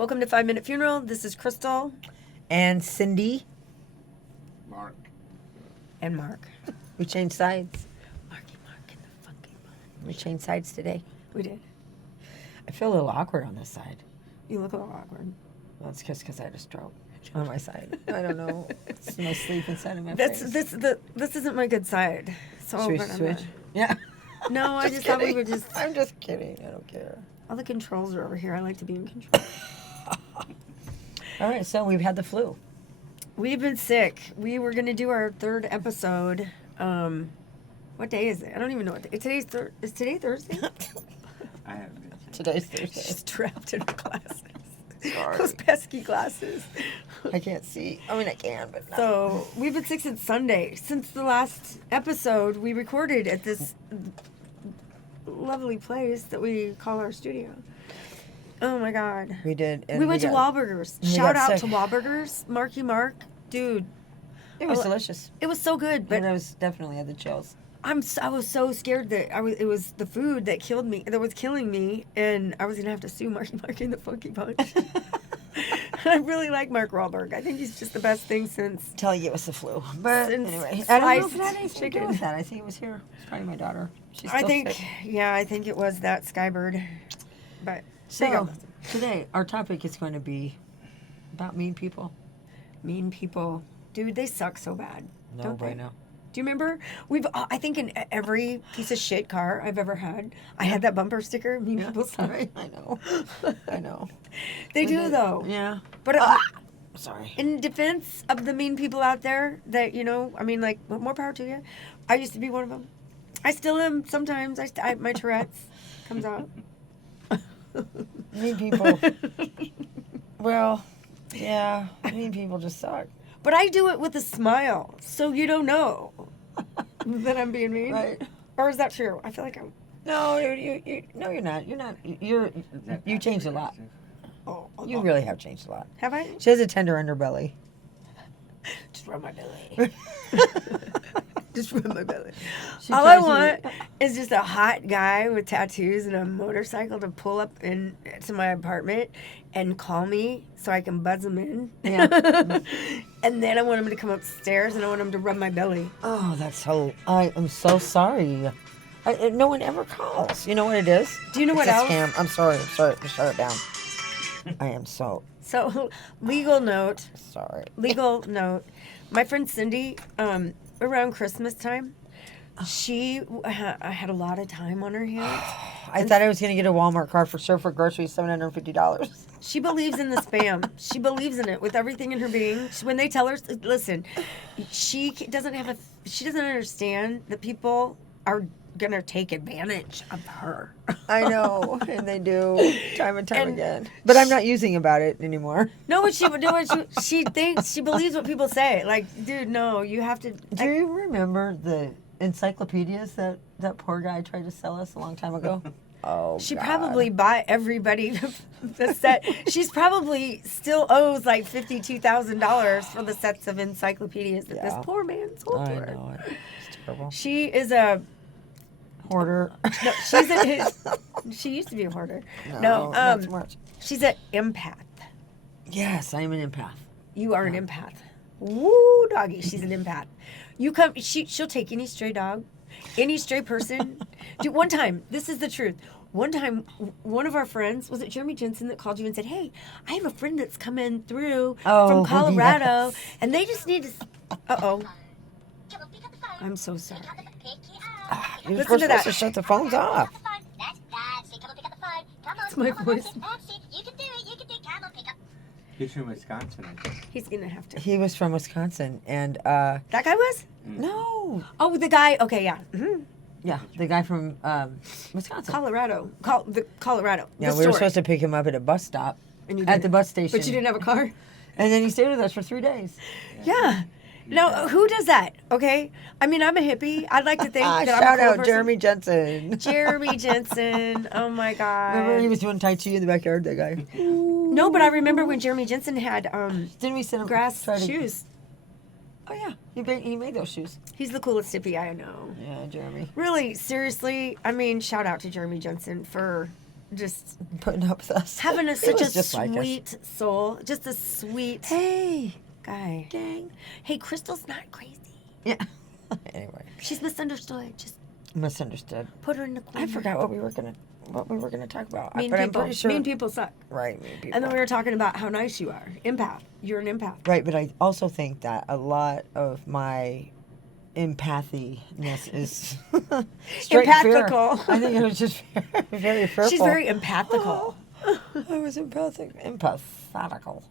Welcome to 5 Minute Funeral. This is Crystal. And Cindy. Mark. And Mark. We changed sides. Marky Mark and the Funky Bunch. We changed sides today. We did. I feel a little awkward on this side. You look a little awkward. Well, it's just because I had a stroke on my side. I don't know. It's my sleep inside of my This face. isn't my good side. So Should we but I'm switch? not- Yeah. No, I just thought we would just. I'm just kidding. I don't care. All the controls are over here. I like to be in control. All right, so we've had the flu. We've been sick. We were gonna do our third episode. What day is it? I don't even know what day. Is today Thursday? I haven't been. Today's Thursday. She's trapped in her glasses. Sorry. Those pesky glasses. I can't see. I mean, I can, but not. So we've been sick since Sunday. Since the last episode we recorded at this lovely place that we call our studio. Oh my God. We did. And We went to got- Wahlburgers. we Shout got out sick. to Wahlburgers. Marky Mark. Dude, It was Oh, delicious. it was so good, But but I was definitely had the chills. I was so scared that it was the food that killed me, that was killing me, and I was going to have to sue Marky Mark and the Funky Bunch. I really like Mark Wahlberg. I think he's just the best thing since. Tell you it was the flu. But Since anyway, I don't know if sliced it had anything to do chicken. with that. I think it was here. It's probably my daughter. She's I still think, sick. yeah, I think it was that Skybird. But there you So, go. today, our topic is going to be about mean people. Mean people, dude, they suck so bad. No, don't they? bueno. Do you remember? I think in every piece of shit car I've ever had, I had that bumper sticker. Mean people suck. Sorry, I know. I know. They do though. Yeah. But Sorry. in defense of the mean people out there, that I mean, like, more power to you. I used to be one of them. I still am sometimes. My Tourette's comes out. Mean people. Well, yeah. Mean people just suck. But I do it with a smile, so you don't know that I'm being mean. Right. Or is that true? I feel like I'm. No, no, you're not. You're not. You changed a lot. Oh, You really have changed a lot. have I? She has a tender underbelly. Just rub my belly. Just rub my belly. She All I tries to- want is just a hot guy with tattoos and a motorcycle to pull up to my apartment and call me so I can buzz him in. Yeah. And then I want him to come upstairs and I want him to rub my belly. Oh, that's so. I am so sorry. No one ever calls. You know what it is? Do you know It's what a else? Scam. I'm sorry. Just shut it down. I am so So, legal note. sorry. My friend Cindy, around Christmas time, she had a lot of time on her hands. I thought I was gonna get a Walmart card for Surfer Groceries, $750. She believes in the spam. She believes in it with everything in her being. When they tell her, listen, she doesn't understand that people are gonna take advantage of her. I know, and they do time and time And again. But I'm not using about it anymore. No, what she would do, she thinks, she believes what people say. Like, dude, no, you have to. Do you remember the encyclopedias that poor guy tried to sell us a long time ago? Oh, She God. probably bought everybody the set. She's probably still owes like $52,000 for the sets of encyclopedias that this Yeah. poor man sold I to her. know it. It's terrible. She is a. Hoarder. No, she used to be a hoarder. No, not so much. she's an empath. Yes, I am an empath. You are an empath. Woo, doggy. She's an empath. You come. She'll take any stray dog, any stray person. Dude, one time, this is the truth. One time, one of our friends, was it Jeremy Jensen, that called you and said, "Hey, I have a friend that's coming through from Colorado, yes. and they just need to." I'm so sorry. You're Listen supposed to to that. shut the phones off. That's my voice. He's from Wisconsin, I think. He's gonna have to. He was from Wisconsin, and That guy was? no, Oh, the guy. Okay, yeah. Mm-hmm. yeah, the guy from Wisconsin. Colorado. Colorado. Yeah, The we were story. supposed to pick him up at a bus stop And you at didn't. the bus station, But you didn't have a car? and then he stayed with us for 3 days. Yeah. Now, who does that? Okay. I mean, I'm a hippie. I'd like to think that I'm a Shout cool out person. Jeremy Jensen. Jeremy Jensen. Oh my God. Remember he was doing Tai Chi in the backyard. That guy. No, but I remember when Jeremy Jensen had Didn't we send him grass try to- shoes. Oh yeah, he made those shoes. He's the coolest hippie I know. Yeah, Jeremy. Really, seriously. I mean, shout out to Jeremy Jensen for just Putting up with us. having It such a was just like us. sweet soul, just a sweet Hey, guy. gang. Hey, Crystal's not crazy. Yeah. Anyway, She's misunderstood. Just misunderstood. put her in the corner. I forgot what we were gonna talk about. Mean but I'm people. pretty sure. Mean people suck. Right, mean people. And then we were talking about how nice you are. Empath. You're an empath. Right, but I also think that a lot of my empathyness is straight fear. Empathical. I think it was just very fearful. She's very empathical. I was empathetical.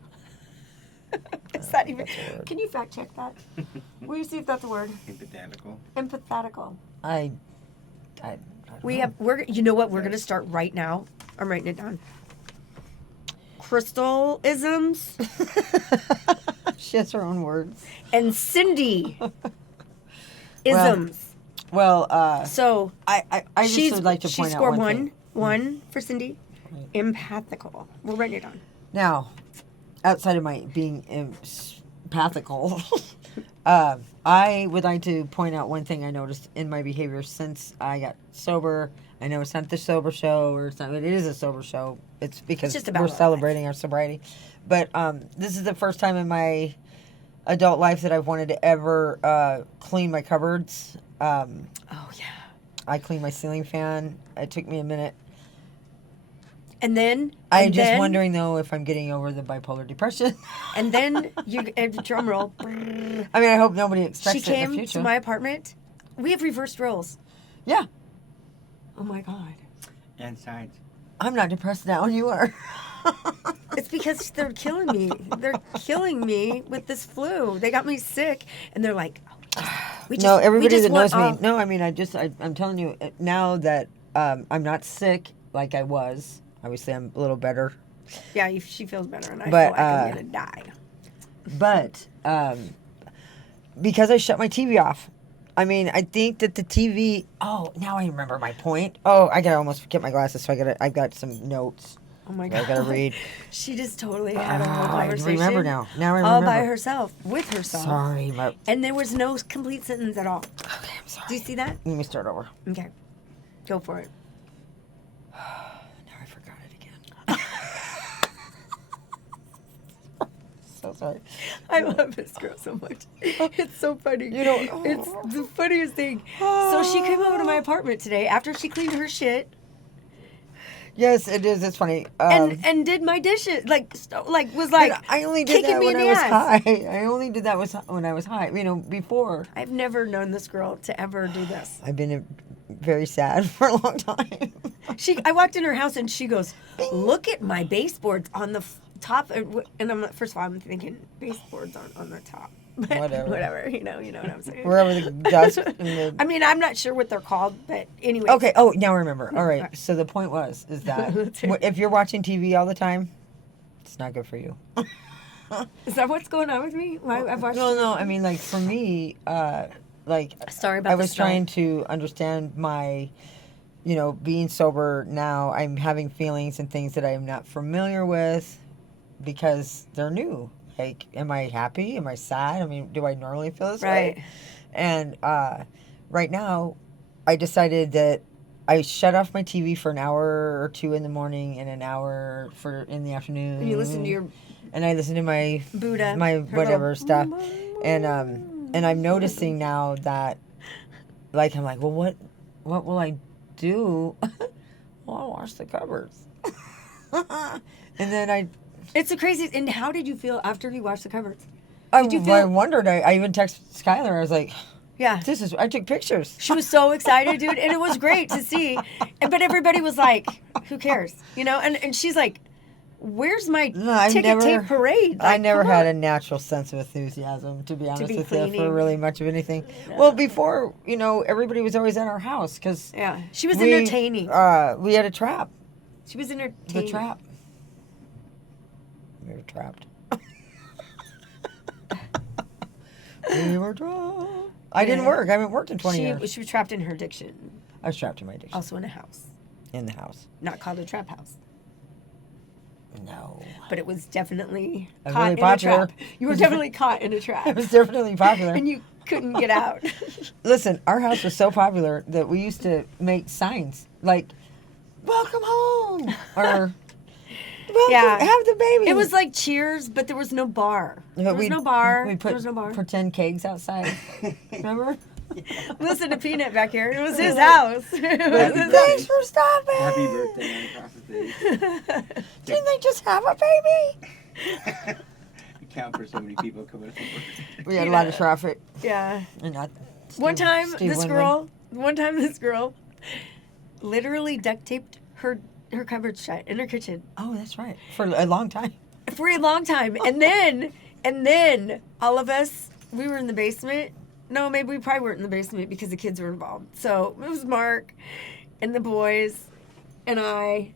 Is that even? That's a word. Can you fact check that? Will you see if that's a word? Empathetical. Empathetical. I don't We know. have. We're. You know what? We're gonna start right now. I'm writing it down. Crystal isms She has her own words. and Cindy Well, isms. Well, So I just she's would like to she point out scored one one. thing. One for Cindy. Right. Empathical. We're writing it down. Now, outside of my being empathical, I would like to point out one thing I noticed in my behavior since I got sober. I know it's not the sober show, or it's not. It is a sober show. It's because just about we're our celebrating our sobriety. But this is the first time in my adult life that I've wanted to ever clean my cupboards. Oh yeah. I cleaned my ceiling fan. It took me a minute. And then I'm just wondering though if I'm getting over the bipolar depression. And then you drum roll. I mean, I hope nobody expects She it in came the future. to my apartment. We have reversed roles. Yeah, Oh my god. And sides. I'm not depressed now, and you are. It's because they're killing me. They're killing me with this flu. They got me sick, and they're like, we just, No, we everybody just that knows me. want, No, I mean, I'm telling you now that I'm not sick like I was. Obviously, I'm a little better. Yeah, she feels better, and I But, feel like I'm gonna die. But because I shut my TV off. I mean, I think that the TV. Oh, now I remember my point. Oh, I gotta almost get my glasses, so I've got some notes. Oh my I god. gotta read. She just totally had a whole I conversation. remember now. Now I All remember. by herself, with herself. Sorry, my. And there was no complete sentence at all. Okay, I'm sorry. Do you see that? Let me start over. Okay. Go for it. Now I forgot it again. So sorry. I love this girl so much. It's so funny. You know- it's the funniest thing. So she came over to my apartment today after she cleaned her shit Yes, it is. It's funny. and did my dishes. Was like but I only did kicking that me when in I the was ass. high. I only did that when I was high. You know, before. I've never known this girl to ever do this. I've been very sad for a long time. I walked in her house and she goes, "Look at my baseboards on the top." And I'm first of all, I'm thinking baseboards aren't on the top. But Whatever. whatever. You know what I'm saying. Wherever the dust. And the, I mean, I'm not sure what they're called, but anyway. okay. Oh, now I remember. All right. So the point is that Let's hear it. if you're watching TV all the time, it's not good for you. Is that what's going on with me? I've watched. No. I mean, like for me, like Sorry about I the was smell. trying to understand my, being sober now. I'm having feelings and things that I am not familiar with because they're new. Like, am I happy? Am I sad? I mean, do I normally feel this Right. way? And right now, I decided that I shut off my TV for an hour or two in the morning and an hour in the afternoon. And you listen to your And I listen to my Buddha, my her whatever little- stuff, and I'm noticing now that, like, I'm like, well, what will I do? Well, I'll wash the cupboards, and then It's the craziest. And how did you feel after you washed the cupboards? I Did you feel- wondered. I even texted Skylar. I was like, Yeah. I took pictures. She was so excited, dude, and it was great to see. But everybody was like, "Who cares?" And she's like, "Where's my No, I've ticket never- tape parade?" I Like, never come had on. a natural sense of enthusiasm, to be honest be with you, cleaning. for really much of anything. Well, before, everybody was always at our house because Yeah, she was entertaining. We had a trap. She was The entertaining. trap. We were trapped. We were trapped. I didn't Yeah. work. I haven't worked in 20 She years. was trapped in her addiction, I was trapped in my addiction. also in a house, In the house. not called a trap house, No. but it was definitely I'm caught really in popular. a trap. You were definitely caught in a trap, It was definitely popular. and you couldn't get out. Listen, our house was so popular that we used to make signs. Like, welcome home, or welcome, Yeah. have the baby. It was like Cheers, but there was no bar. There was no bar. We There put was no bar. pretend kegs outside. Remember? Listen to Peanut back here. It was his house. It was Happy his birthday. Thanks for stopping. Happy birthday on across the stage. Didn't they just have a baby? Account for so many people coming from work. We had a lot of traffic, Yeah. and not. One time, Steve this Winwood. girl literally duct taped her cupboard shut in her kitchen Oh, that's right. For a long time. for a long time, and then all of us, we were in the basement. No, maybe we probably weren't in the basement because the kids were involved. So it was Mark and the boys and I.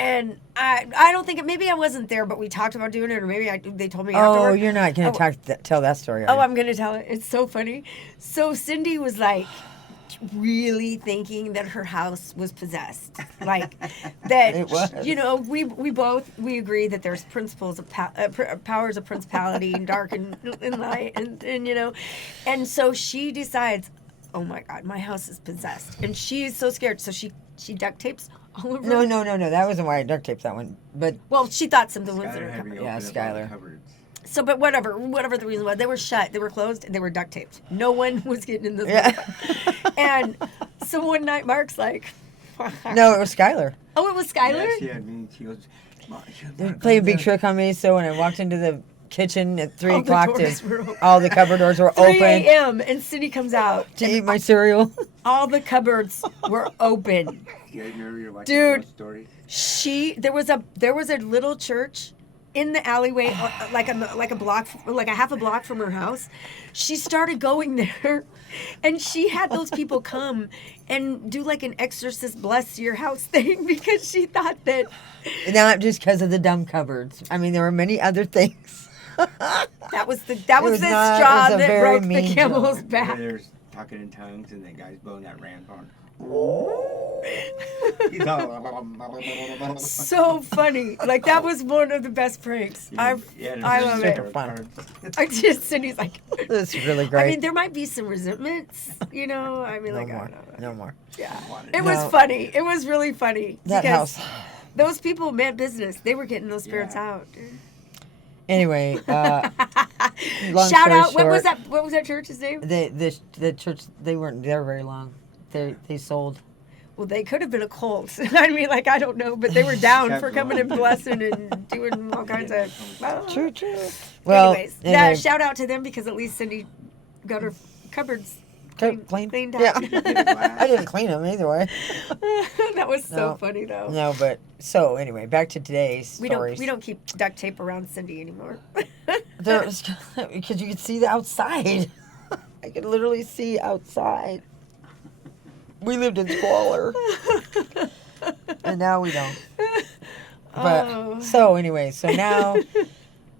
And I don't think maybe I wasn't there, but we talked about doing it, or maybe they told me Oh, afterward. you're not going to tell that story. Are Oh, you? I'm gonna tell it. It's so funny. So Cindy was like really thinking that her house was possessed, like that. It was. You know, we agree that there's principles of powers of principality and dark and light, and you know, and so she decides, oh my God, my house is possessed, and she is so scared. So she duct tapes all over. No. That wasn't why I duct taped that one. But Well, she thought something was in Skylar her had cupboard. me Yeah, open up all the Skylar. cupboards. So, but whatever the reason was, they were shut, they were closed, and they were duct taped. No one was getting in this. Yeah. And so one night, Mark's like, no, it was Skylar. "Oh, it was Skylar." Yeah, she had me. She goes, "Mom, They played a big trick on me. So when I walked into the kitchen at 3 All the o'clock, doors were open. all the cupboard doors were 3 open a.m. and Cindy comes out. to eat my cereal. All the cupboards were open. You guys remember you're watching Dude. Ghost Stories? There was a little church in the alleyway, like a half a block from her house. She started going there, and she had those people come and do like an exorcist bless your house thing because she thought that. Not just because of the dumb cupboards. I mean, there were many other things. That was the was straw a that very broke the mean camel's joke. back. There's talking in tongues, and the guy's blowing that ram horn. He's all. So funny. Like that was one of the best pranks. I love it. super fun. I just Cindy's like. That's really great. I mean, there might be some resentments, you know. I mean, no like I more. don't know. No more. Yeah, wanted it it. was No. funny. It was really funny. That because house. Those people meant business. They were getting those spirits Yeah. out. Dude. Anyway, long Shout story out! What was short, that? What was that church's name? the church, they weren't there very long. They sold. Well, they could have been a cult. I mean, like I don't know, but they were down for coming and blessing and doing all kinds of. True. Well, Anyways, anyway, shout out to them because at least Cindy got her cupboards clean. cleaned out. Yeah. I didn't clean them either way. That was so No. funny though. No, but so anyway, back to today's We stories. don't keep duct tape around Cindy anymore. Because you could see the outside. I could literally see outside. We lived in squalor, and now we don't. But Oh. so anyway, so now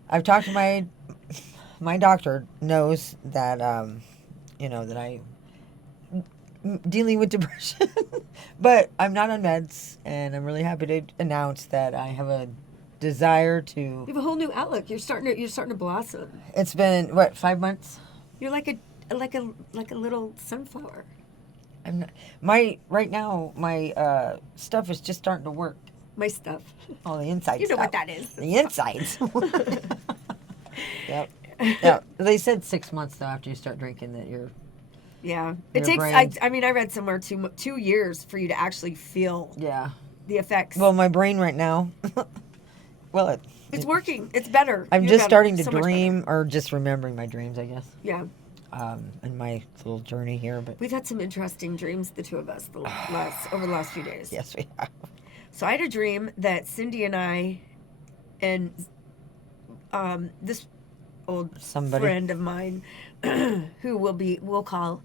I've talked to my doctor knows that that I dealing with depression, but I'm not on meds, and I'm really happy to announce that I have a desire to. You have a whole new outlook. You're starting to blossom. It's been what 5 months. You're like a little sunflower. I'm not, right now my stuff is just starting to work. My stuff. All the inside You know stuff. what that is. The insides. Yep. Yeah. They said 6 months though after you start drinking that you're. Yeah. Your It takes. brain- I mean, I read somewhere 2 years for you to actually feel Yeah. the effects. Well, my brain right now. Well, it's working. It's better. I'm You're just better. starting to So much better. dream, or just remembering my dreams, I guess. Yeah. In my little journey here, but We've had some interesting dreams, the two of us, over the last few days. yes, we have. So I had a dream that Cindy and I, and this old Somebody. friend of mine, who we'll call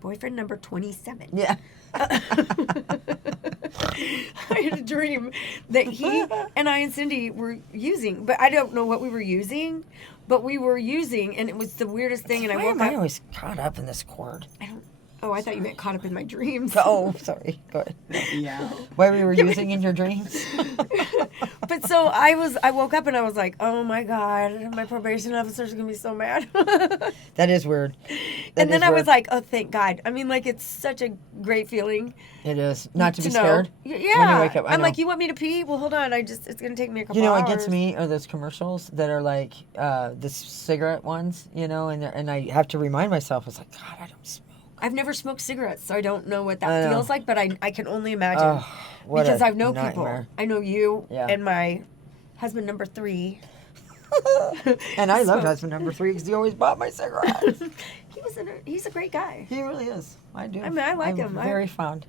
boyfriend number 27. Yeah. I had a dream that he and I and Cindy were using, but I don't know what we were using, but we were using, and it was the weirdest thing. And I Why woke am I up. always caught up in this cord? I thought you meant caught up in my dreams. Oh, sorry. Go ahead. Yeah. Why we were using in your dreams? But So I woke up and I was like, oh my God, my probation officer's gonna be so mad. That is weird. That And then is I was weird. like, oh, thank God. I mean, like, it's such a great feeling. It is. Not to be know. scared. Yeah. When you wake up, I I'm know. like, you want me to pee? Well, hold on. It's going to take me a couple You know hours. what gets me are those commercials that are like the cigarette ones, you know, and I have to remind myself, it's like, God, I don't smoke. I've never smoked cigarettes, so I don't know what I that know. feels like, but I can only imagine. Oh, what because a I've known nightmare. people. I know you Yeah. and my husband number 3. And I loved So- husband number 3 because he always bought my cigarettes. He's a great guy. He really is. I do. I mean, I like I'm him. Very fond.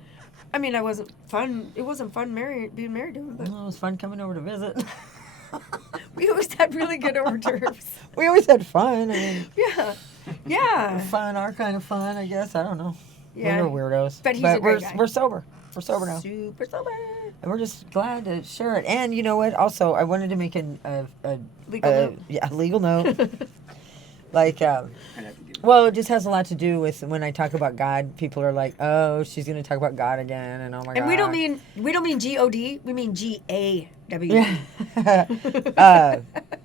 I mean, it wasn't fun being married to him, but Well, it was fun coming over to visit. we always had really good hors d'oeuvres. We always had fun. I mean, Yeah. fun, our kind of fun, I guess. I don't know. Yeah. We were weirdos. But he's a we're, great guy. we're sober. We're sober now. Super sober. And we're just glad to share it. And you know what? Also, I wanted to make Legal note. legal note. Like, I'd have to give it. well, it just has a lot to do with when I talk about God. People are like, "Oh, she's going to talk about God again," and oh my God. And we don't mean GOD, we mean GAW.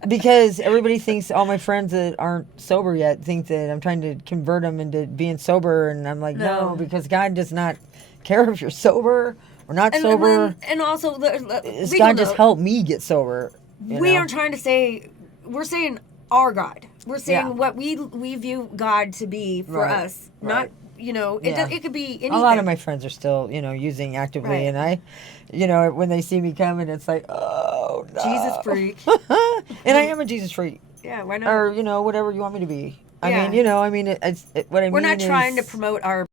Because everybody thinks all my friends that aren't sober yet think that I'm trying to convert them into being sober, and I'm like, no, No. because God does not care if you're sober or not sober. And also, It's legal God just note, helped me get sober. you we know? are trying to say, we're saying our God. We're saying Yeah. what we view God to be for Right, us. right. Not, Yeah. it could be anything. A lot of my friends are still, using actively, Right. and I, when they see me coming, it's like, oh no, Jesus freak. And I am a Jesus freak, Yeah, why not? or whatever you want me to be. Yeah. What I mean. We're not trying to is- promote our